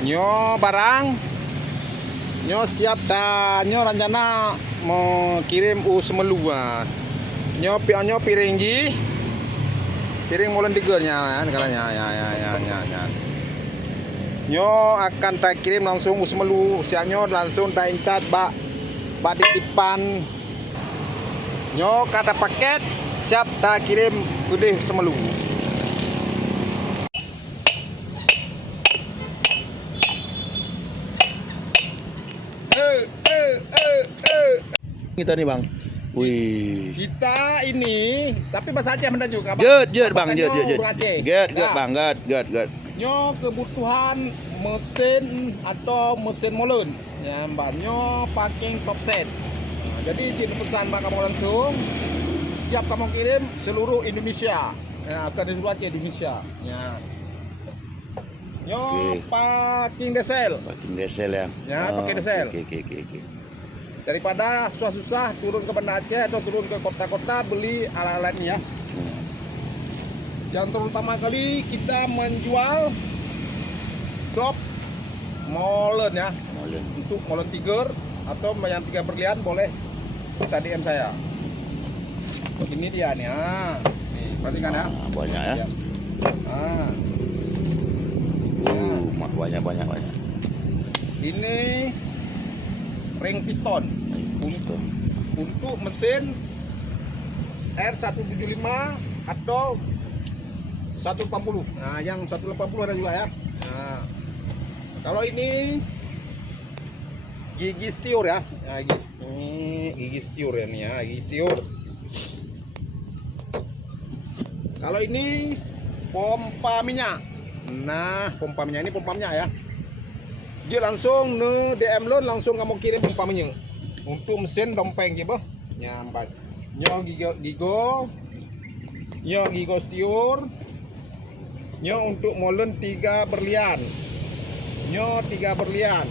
Nyo barang, nyo siap dah, nyo rencana mau kirim semelua. Nyo piring ji, piring molen tigernya, kalanya ya. Nyo akan tak kirim langsung semelu, siapnya langsung tak intat bak titipan. Nyo kata paket siap tak kirim kudih semelu. Kita nih bang, wih. Kita ini, tapi bahasa Aceh benar juga. Jut bang, jut. Bang, gut. Nyo kebutuhan mesin atau mesin molen, ya mbak. Nyo pakai top set. Nah, jadi di perusahaan mbak kamu langsung siap kamu kirim seluruh Indonesia. Ya, akan di seluruh Aceh Indonesia. Ya. Nyo pakai diesel. Pakai diesel ya. Ya, pakai diesel. Oke. Daripada susah-susah turun ke Banda Aceh atau turun ke kota-kota beli alat-alatnya. Yang terutama kali kita menjual drop molen ya. Untuk molen tiger atau yang 3 berlian boleh bisa DM saya. Ini dia nih. Nih, perhatikan ya. Banyak ya. Banyak. Ini ring piston. Untuk mesin R175 atau 180. Nah, yang 180 ada juga ya. Nah, kalau ini gigi setiur ya. Nah, gigi setiur ya nih ya, gigi setiur. Kalau ini pompa minyak. Nah, pompa minyak ini pompa minyak ya. Dia langsung DM loan langsung kamu kirim pompa minyak. Untuk mesin dompeng gitu. Nyambat. Nyo gigo setiur. Nyo untuk molen 3 berlian. Nyo 3 berlian.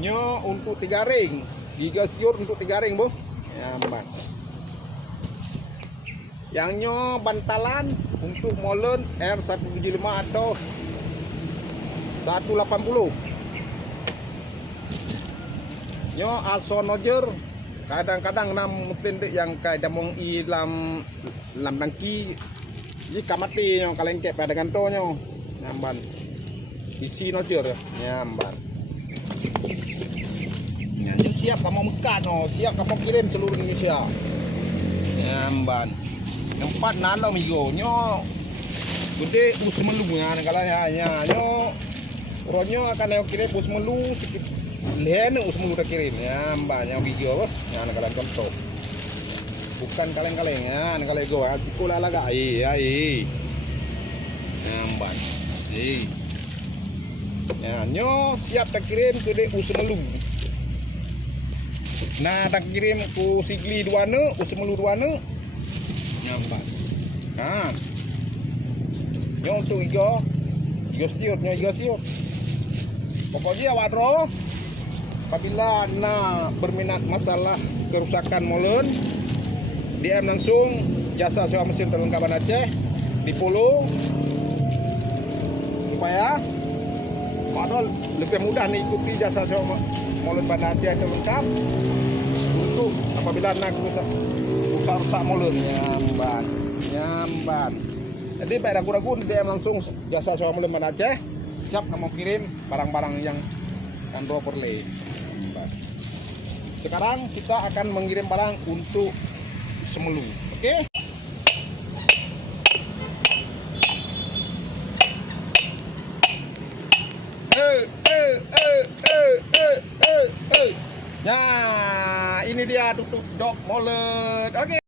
Nyo untuk 3 ring. Giga setiur untuk 3 ring, Bu. Nyambat. Yang nyo bantalan untuk molen R175 atau 180. Nyo aso nojer kadang-kadang mesin yang kayak damong i lam dangki ji kamati yang kalian kayak pada gantonyo nyamban isi nojer ya nyamban. Nyanyi siap kamu mekan siap kamu kirim seluruh Indonesia nyamban. Yang 4 nano migo nyo gede usmelu ya kalanya nyo ronyo akan yang kirim usmelu sedikit lihat usmelu udah kirim ya mbak yang video ya kalian contoh bukan kaleng-kaleng ya kalian gua kula laga iya ya mbak sih ya nyo siap tak kirim ke usmelu. Nah tak kirim ku sigli 2 usmelu 2 nyambat. Nah nyo untuk igo setiur pokoknya wadro apabila berminat masalah kerusakan molen DM langsung jasa sewa mesin terlengkap Banda Aceh di follow supaya modal lebih mudah nih ikuti jasa sewa molen Banda Aceh terlengkap untuk apabila rusak molen nyamban. Jadi baik ragu-ragu DM langsung jasa sewa molen Banda Aceh siap kamu kirim barang-barang yang kandro perle. Sekarang kita akan mengirim barang untuk semelu. Oke? Nah, ini dia tutup dok molen. Oke.